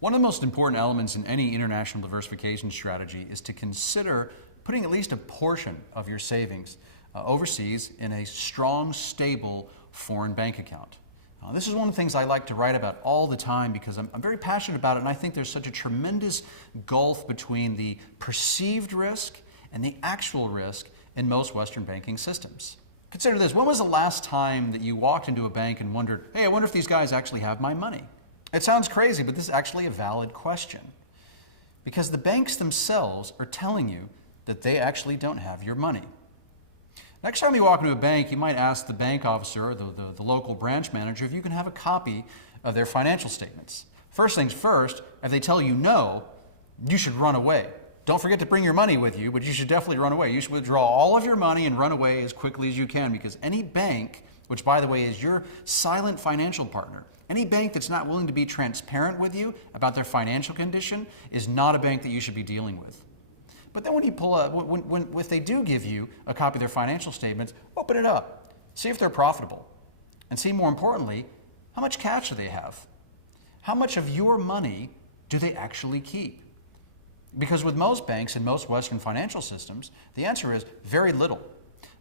One of the most important elements in any international diversification strategy is to consider putting at least a portion of your savings overseas in a strong, stable foreign bank account. This is one of the things I like to write about all the time because I'm very passionate about it, and I think there's such a tremendous gulf between the perceived risk and the actual risk in most Western banking systems. Consider this. When was the last time that you walked into a bank and wondered, hey, I wonder if these guys actually have my money? It sounds crazy, but this is actually a valid question. Because the banks themselves are telling you that they actually don't have your money. Next time you walk into a bank, you might ask the bank officer or the local branch manager if you can have a copy of their financial statements. First things first, if they tell you no, you should run away. Don't forget to bring your money with you, but you should definitely run away. You should withdraw all of your money and run away as quickly as you can, because any bank, which by the way is your silent financial partner, any bank that's not willing to be transparent with you about their financial condition is not a bank that you should be dealing with. But then when you pull up, if they do give you a copy of their financial statements, open it up, see if they're profitable, and see more importantly, how much cash do they have? How much of your money do they actually keep? Because with most banks and most Western financial systems, the answer is very little.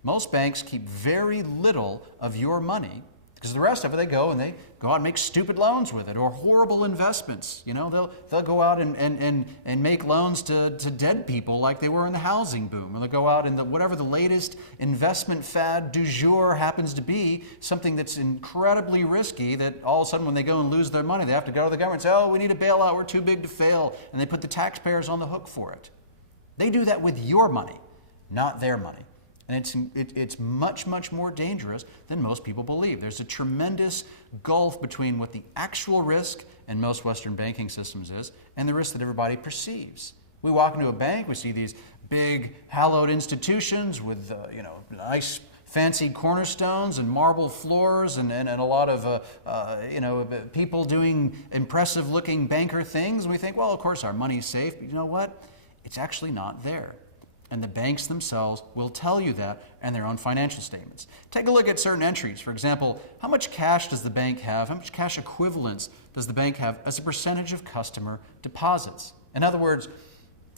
Most banks keep very little of your money because the rest of it, they go out and make stupid loans with it or horrible investments. You know, they'll go out and make loans to dead people like they were in the housing boom. Or they'll go out and whatever the latest investment fad du jour happens to be, something that's incredibly risky that all of a sudden when they go and lose their money, they have to go to the government and say, oh, we need a bailout, we're too big to fail. And they put the taxpayers on the hook for it. They do that with your money, not their money. And it's much, much more dangerous than most people believe. There's a tremendous gulf between what the actual risk in most Western banking systems is and the risk that everybody perceives. We walk into a bank, we see these big, hallowed institutions with nice, fancy cornerstones and marble floors and a lot of people doing impressive-looking banker things. And we think, well, of course, our money's safe. But you know what? It's actually not there. And the banks themselves will tell you that in their own financial statements. Take a look at certain entries. For example, how much cash does the bank have? How much cash equivalents does the bank have as a percentage of customer deposits? In other words,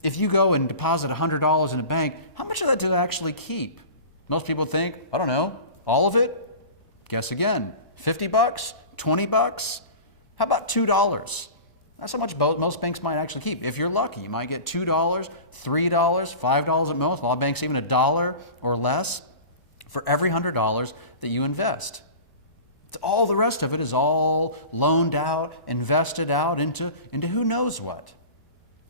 if you go and deposit $100 in a bank, how much of that do they actually keep? Most people think, I don't know, all of it? Guess again, 50 bucks, 20 bucks? How about $2? That's how much most banks might actually keep. If you're lucky, you might get $2, $3, $5 at most. A lot of banks even $1 or less for every $100 that you invest. All the rest of it is all loaned out, invested out into who knows what.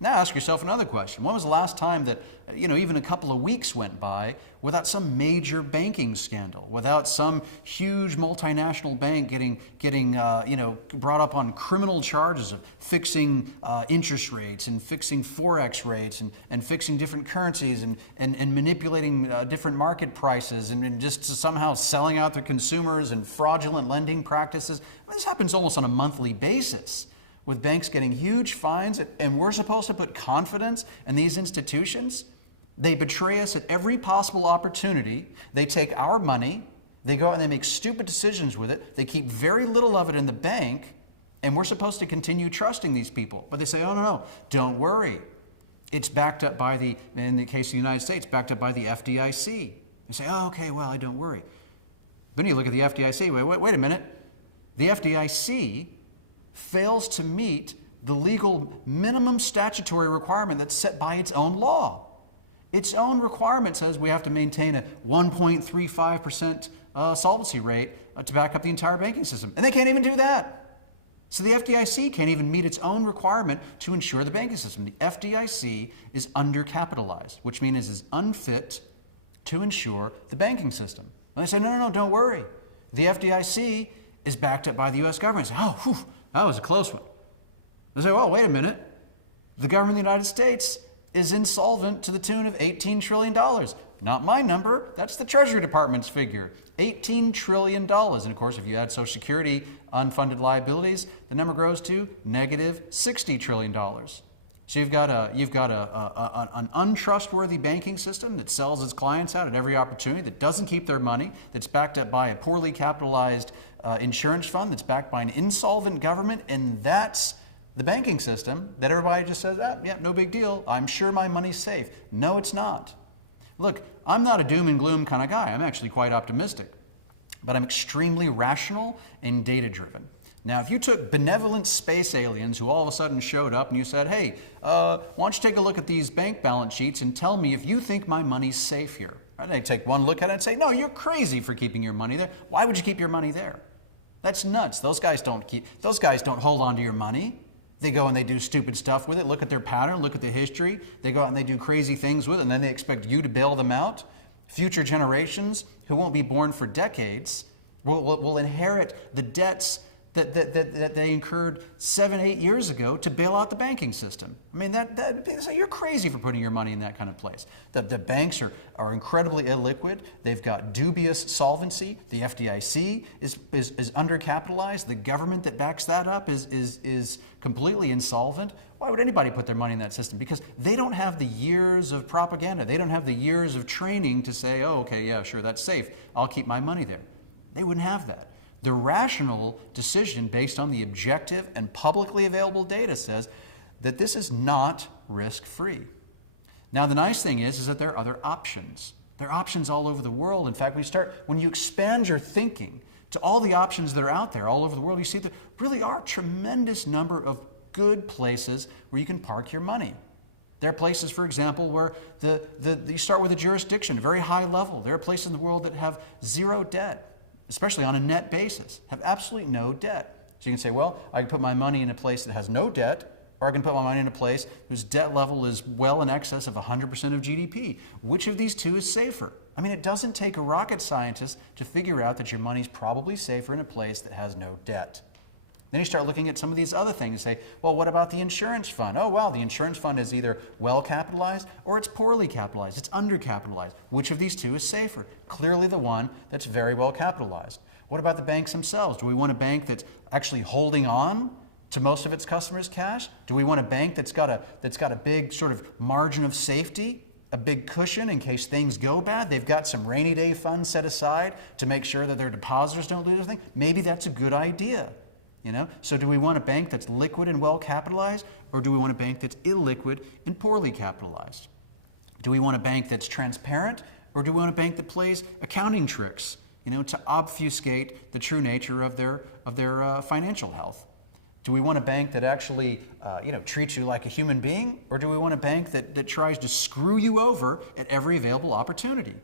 Now ask yourself another question. When was the last time that even a couple of weeks went by without some major banking scandal, without some huge multinational bank getting brought up on criminal charges of fixing interest rates and fixing forex rates and fixing different currencies and manipulating different market prices and just somehow selling out their consumers and fraudulent lending practices? This happens almost on a monthly basis, with banks getting huge fines, and we're supposed to put confidence in these institutions? They betray us at every possible opportunity. They take our money, they go out and they make stupid decisions with it, they keep very little of it in the bank, and we're supposed to continue trusting these people. But they say, oh, no, don't worry. It's backed up by in the case of the United States, backed up by the FDIC. You say, oh, okay, well, I don't worry. Then you look at the FDIC, wait a minute. The FDIC fails to meet the legal minimum statutory requirement that's set by its own law. Its own requirement says we have to maintain a 1.35% solvency rate to back up the entire banking system. And they can't even do that. So the FDIC can't even meet its own requirement to ensure the banking system. The FDIC is undercapitalized, which means it is unfit to ensure the banking system. And they say, no, don't worry. The FDIC is backed up by the U.S. government. They say, oh, whew, that was a close one. They say, well, wait a minute. The government of the United States is insolvent to the tune of $18 trillion. Not my number. That's the Treasury Department's figure. $18 trillion. And of course, if you add Social Security unfunded liabilities, the number grows to negative $60 trillion. So you've got an untrustworthy banking system that sells its clients out at every opportunity, that doesn't keep their money, that's backed up by a poorly capitalized insurance fund, that's backed by an insolvent government, and that's the banking system that everybody just says, yeah, no big deal. I'm sure my money's safe. No, it's not. Look, I'm not a doom and gloom kind of guy. I'm actually quite optimistic, but I'm extremely rational and data driven. Now, if you took benevolent space aliens who all of a sudden showed up and you said, hey, why don't you take a look at these bank balance sheets and tell me if you think my money's safe here? Right? They'd take one look at it and say, no, you're crazy for keeping your money there. Why would you keep your money there? That's nuts. Those guys don't hold on to your money. They go and they do stupid stuff with it. Look at their pattern, look at the history. They go out and they do crazy things with it, and then they expect you to bail them out. Future generations who won't be born for decades will inherit the debts that they incurred 7-8 years ago to bail out the banking system. I mean, you're crazy for putting your money in that kind of place. The banks are incredibly illiquid. They've got dubious solvency. The FDIC is undercapitalized. The government that backs that up is completely insolvent. Why would anybody put their money in that system? Because they don't have the years of propaganda. They don't have the years of training to say, oh, okay, yeah, sure, that's safe. I'll keep my money there. They wouldn't have that. The rational decision based on the objective and publicly available data says that this is not risk-free. Now, the nice thing is that there are other options. There are options all over the world. In fact, when you expand your thinking to all the options that are out there all over the world, you see that really are a tremendous number of good places where you can park your money. There are places, for example, where you start with a jurisdiction, a very high level. There are places in the world that have zero debt, especially on a net basis, have absolutely no debt. So you can say, well, I can put my money in a place that has no debt, or I can put my money in a place whose debt level is well in excess of 100% of GDP. Which of these two is safer? I mean, it doesn't take a rocket scientist to figure out that your money's probably safer in a place that has no debt. Then you start looking at some of these other things and say, well, what about the insurance fund? Oh, wow, the insurance fund is either well capitalized or it's poorly capitalized. It's undercapitalized. Which of these two is safer? Clearly the one that's very well capitalized. What about the banks themselves? Do we want a bank that's actually holding on to most of its customers' cash? Do we want a bank that's got a big sort of margin of safety, a big cushion in case things go bad? They've got some rainy day funds set aside to make sure that their depositors don't lose anything. Maybe that's a good idea. So do we want a bank that's liquid and well capitalized, or do we want a bank that's illiquid and poorly capitalized? Do we want a bank that's transparent, or do we want a bank that plays accounting tricks, to obfuscate the true nature of their financial health? Do we want a bank that actually, treats you like a human being, or do we want a bank that tries to screw you over at every available opportunity?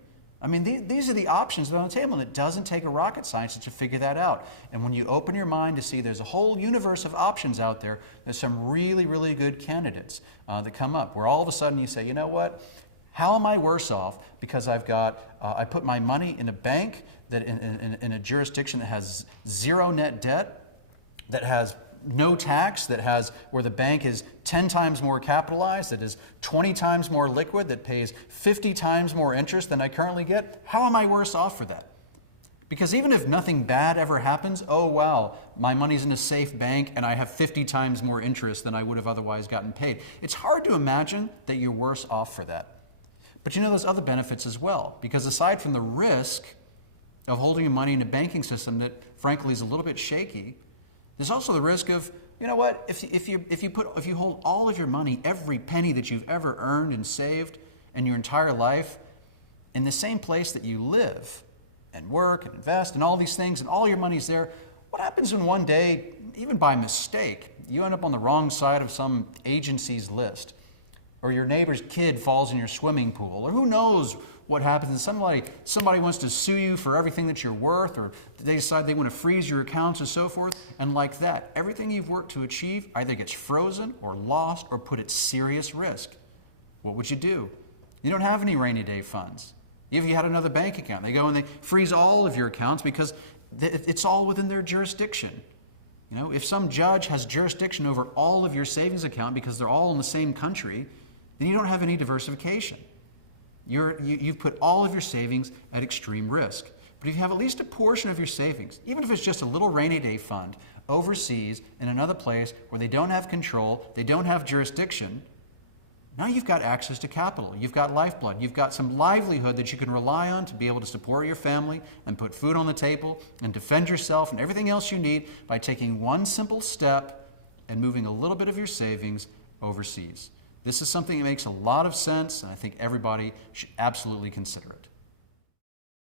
I mean, these are the options that are on the table, and it doesn't take a rocket scientist to figure that out. And when you open your mind to see there's a whole universe of options out there, there's some really, really good candidates that come up, where all of a sudden you say, you know what, how am I worse off because I put my money in a bank that in a jurisdiction that has zero net debt, that has no tax, where the bank is 10 times more capitalized, that is 20 times more liquid, that pays 50 times more interest than I currently get? How am I worse off for that? Because even if nothing bad ever happens, oh wow, my money's in a safe bank and I have 50 times more interest than I would have otherwise gotten paid. It's hard to imagine that you're worse off for that. But there's other benefits as well, because aside from the risk of holding your money in a banking system that frankly is a little bit shaky, there's also the risk of, if you hold all of your money, every penny that you've ever earned and saved in your entire life, in the same place that you live and work and invest and all these things, and all your money's there, what happens when one day, even by mistake, you end up on the wrong side of some agency's list, or your neighbor's kid falls in your swimming pool, or who knows what happens, and somebody wants to sue you for everything that you're worth, or they decide they want to freeze your accounts and so forth, and like that, everything you've worked to achieve either gets frozen or lost or put at serious risk. What would you do? You don't have any rainy day funds. If you had another bank account, they go and they freeze all of your accounts because it's all within their jurisdiction. If some judge has jurisdiction over all of your savings account because they're all in the same country, then you don't have any diversification. You've put all of your savings at extreme risk. But if you have at least a portion of your savings, even if it's just a little rainy day fund overseas in another place where they don't have control, they don't have jurisdiction, now you've got access to capital. You've got lifeblood. You've got some livelihood that you can rely on to be able to support your family and put food on the table and defend yourself and everything else you need by taking one simple step and moving a little bit of your savings overseas. This is something that makes a lot of sense, and I think everybody should absolutely consider it.